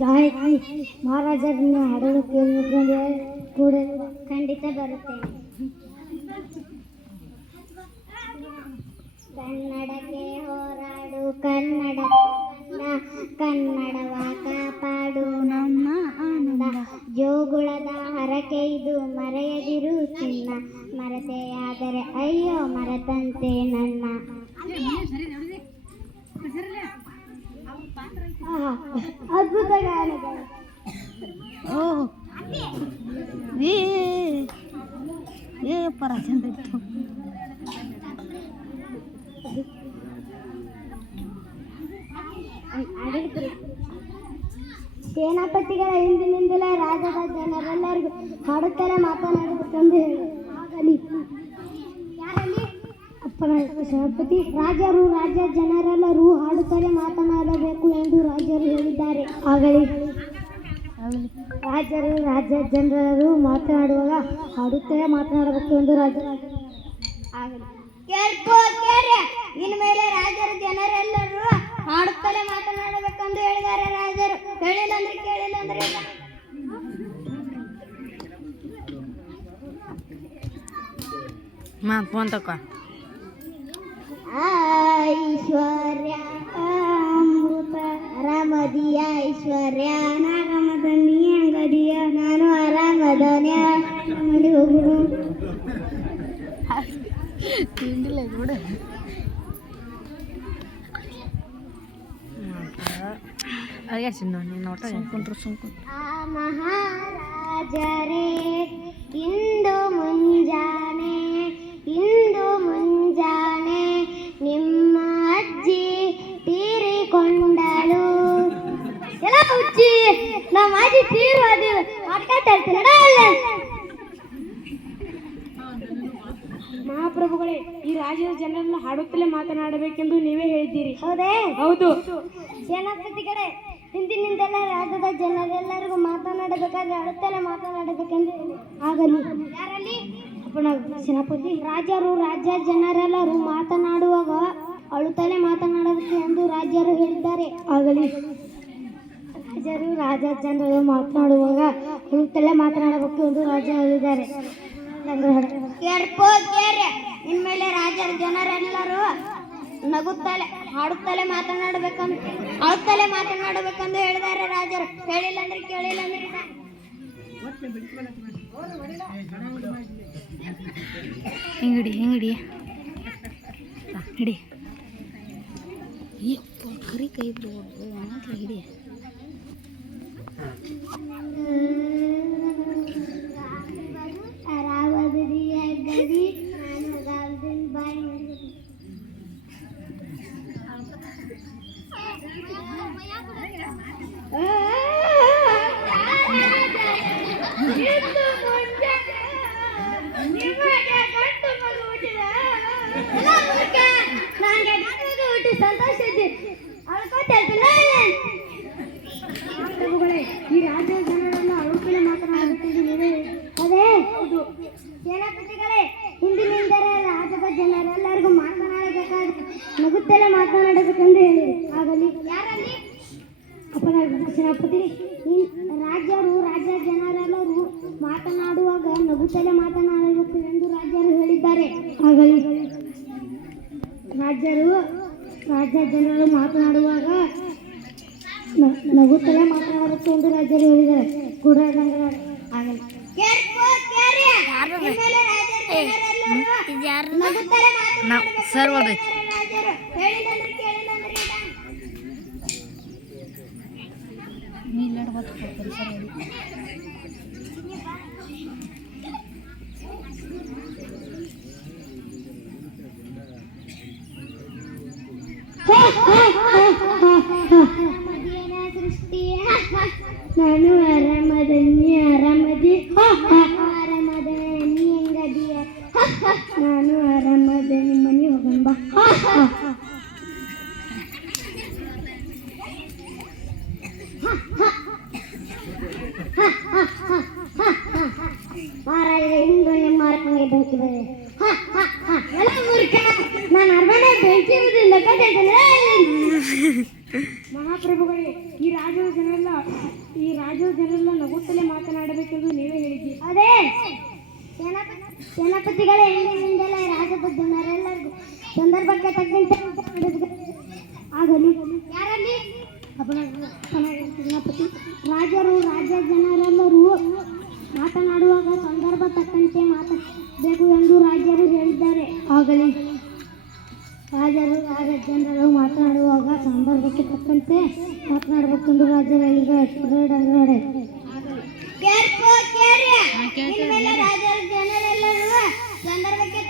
ಮಹಾರಾಜರನ್ನ ಹಾಡಲು ಕೇಳಿದ್ರೆ ಕೂಡ ಖಂಡಿತ ಬರುತ್ತೇನೆ. ಕನ್ನಡಕ್ಕೆ ಹೋರಾಡು ಕನ್ನಡ ಕನ್ನಡವ ಕಾಪಾಡು ನಮ್ಮ ಆನಂದ ಜೋಗುಳದ ಹರಕೆ ಇದು ಮರೆಯದಿರು ಚಿನ್ನ ಮರೆತೆಯಾದರೆ ಅಯ್ಯೋ ಮರೆತಂತೆ ನನ್ನ. ಅದ್ಭುತ ಗಾನಗಳು. ಪರ ಚಂದ ಇತ್ತು. ಸೇನಾಪತಿಗಳ ಹಿಂದಿನಿಂದಲೇ ರಾಜ್ಯದ ಜನರೆಲ್ಲರಿಗೂ ಹಾಡುತ್ತಾರೆ ಮಾತನಾಡಬೇಕೆಂದು ಆಗಲಿ. ಯಾರಲ್ಲಿ ಅಪ್ಪನ ಸೇನಾಪತಿ ರಾಜರು ರಾಜ್ಯ ಜನರೆಲ್ಲರೂ ಹಾಡುತ್ತಾರೆ ಮಾತನಾಡಬೇಕು ಎಂದು ರಾಜರು ಹೇಳಿದ್ದಾರೆ. ಆಗಲಿ. ರಾಜರು ರಾಜ್ಯ ಜನರು ಮಾತನಾಡುವಾಗ ಹಾಡುತ್ತಾರೆ ಮಾತನಾಡಬೇಕು ಎಂದು ರಾಜರು ಆಗಲಿ. ಇನ್ಮೇಲೆ ರಾಜರು ಜನರೆಲ್ಲರೂ ಹಾಡುತ್ತಲೇ ಮಾತನಾಡಬೇಕೆಂದು ಹೇಳಿದ್ದಾರೆ ರಾಜರು. ಕೇಳಿಲ್ಲ ಅಂದ್ರೆ ಫೋನ್ ತಕ ಐಶ್ವರ್ಯ ಅಮೃತ ಆರಾಮದಿಯ ಐಶ್ವರ್ಯ ನಾಗಮದನಿ ಅಂಗಡಿಯ ನಾನು ಆರಾಮದನ್ಯ ಮನೆ ಹೋಗುದು ತಿಂಡಿಲ್ಲ ನೋಡ ಮಹಾರಾಜರೇ ಇಂದು ಮುಂಜಾನೆ ನಿಮ್ಮ ಅಜ್ಜಿ ತೀರಿಕೊಂಡಳು. ಎಲ್ಲ ಹುಚ್ಚಿ ನಮ್ಮ ಅಜ್ಜಿ ತೀರೋದು ಮಹಾಪ್ರಭುಗಳೇ, ಈ ರಾಜ್ಯದ ಜನರನ್ನ ಹಾಡುತ್ತಲೇ ಮಾತನಾಡಬೇಕೆಂದು ನೀವೇ ಹೇಳಿದ್ದೀರಿ. ಹೌದೇ? ಹೌದು. ಸೇನಾಪತಿಗಳೇ, ಹಿಂದಿನಿಂದಲೇ ರಾಜ್ಯದ ಜನರೆಲ್ಲರಿಗೂ ಮಾತನಾಡಬೇಕಾದ್ರೆ ಹಾಡುತ್ತಲೇ ಮಾತನಾಡಬೇಕೆಂದು ಆಗಲಿ. ಯಾರಲ್ಲಿ? ಅಪ್ಪನ ಸೇನಾಪತಿ ರಾಜರು ರಾಜ್ಯ ಜನರೆಲ್ಲರೂ ಮಾತನಾಡುವಾಗ ಅಳುತ್ತಲೇ ಮಾತನಾಡಬೇಕು ಎಂದು ರಾಜರು ಹೇಳಿದ್ದಾರೆ. ಆಗಲಿ. ರಾಜರು ರಾಜ್ಯ ಜನರು ಮಾತನಾಡುವಾಗ ಅಳುತ್ತಲೇ ಮಾತನಾಡಬೇಕು ಎಂದು ರಾಜ ಹೇಳಿದ್ದಾರೆ. ಇನ್ಮೇಲೆ ರಾಜರ ಜನರೆಲ್ಲರೂ ನಗುತ್ತಲೇ ಹಾಡುತ್ತಲೇ ಮಾತನಾಡಬೇಕೆಂದು ಹೇಳಿದ್ದಾರೆ ರಾಜರು. ಕೇಳಿಲ್ಲ ಅಂದ್ರೆ ಹಿಂಗಡಿ ಹಿಡಿ ಕರಿ ಕೈ ಹಿಡಿ. ಸಂತೋಷ ಇದೆ. ಈ ರಾಜ್ಯದ ಜನರನ್ನು ಅಳುತ್ತಲೇ ಮಾತನಾಡಬೇಕೆಂದು ನೀವೇ. ಅದೇ ಹೌದು. ಸೇನಾಪತಿಗಳೇ, ಹಿಂದಿನಿಂದಲೇ ರಾಜ್ಯದ ಜನರೆಲ್ಲರಿಗೂ ಮಾತನಾಡಬೇಕಾದ್ರೆ ನಗುತ್ತಲೇ ಮಾತನಾಡಬೇಕೆಂದು ಹೇಳಿ. ಆಗಲಿ. ಯಾರಲ್ಲಿ? ಅಪ್ಪನ ಸೇನಾಪತಿ ರಾಜ್ಯರು ರಾಜ್ಯ ಜನರೆಲ್ಲರೂ ಮಾತನಾಡುವಾಗ ನಗುತ್ತಲೇ ಮಾತನಾಡಬೇಕು ಎಂದು ರಾಜರು ಹೇಳಿದ್ದಾರೆ. ಆಗಲಿ. ರಾಜ್ಯರು ರಾಜ್ಯ ಜನರು ಮಾತನಾಡುವಾಗ ನಗುತ್ತಲೇ ಮಾತನಾಡಬೇಕು ಎಂದು ರಾಜರು ಹೇಳಿದ್ದಾರೆ. ಕೂಡ ಆಗಲಿ. ಸರ್ ನಾನು ಆರಾಮದನಿ ಆರಾಮದಿ ಆರಾಮದನಿ ಹೆಂಗದಿಯ ನಾನು ಆರಾಮದನಿ ಮನೆ ಹೋಗೋಣ ಬಾ. ಮಹಾರಾಜ ಹಿಂದೂ ನಿಮ್ಮ ಮಾರ್ಕಂಗೆ ಬೆಂಕಿ ಬರೆ ಎಲ್ಲ ಮೂರ್ಖ. ನಾನು ಅರ್ಮನೆ ಬೆಂಕಿ ಮಹಾಪ್ರಭುಗಳೇ, ಈ ರಾಜ್ಯದ ಜನರೆಲ್ಲ ಈ ರಾಜರು ಜನರೆಲ್ಲ ನಗುತ್ತಲೇ ಮಾತನಾಡಬೇಕೆಂದು ನೀವೇ ಹೇಳಿದ್ದೀರಿ. ಅದೇ ಸೇನಾಪತಿಗಳ ಎಂದಿನಿಂದಲೇ ರಾಜ್ಯದ ಜನರೆಲ್ಲರಿಗೂ ಸಂದರ್ಭಕ್ಕೆ ತಕ್ಕಂತೆ ಆಗಲಿ. ಯಾರಲ್ಲಿ ಸೇನಾಪತಿ ರಾಜರು ರಾಜ್ಯ ಜನರೆಲ್ಲರೂ ಮಾತನಾಡುವಾಗ ಸಂದರ್ಭ ತಕ್ಕಂತೆ ಮಾತಾಡಬೇಕು ಎಂದು ರಾಜರು ಹೇಳಿದ್ದಾರೆ. ಆಗಲಿ. ರಾಜರು ಜನರು ಮಾತನಾಡುವಾಗ ಸಂದರ್ಭಕ್ಕೆ ತಕ್ಕಂತೆ ಮಾತನಾಡಬೇಕೆಂದು ರಾಜರು ಹೇಳಿದ್ದಾರೆ. ರಾಜರು ಜನರೆಲ್ಲರೂ ಸಂದರ್ಭಕ್ಕೆ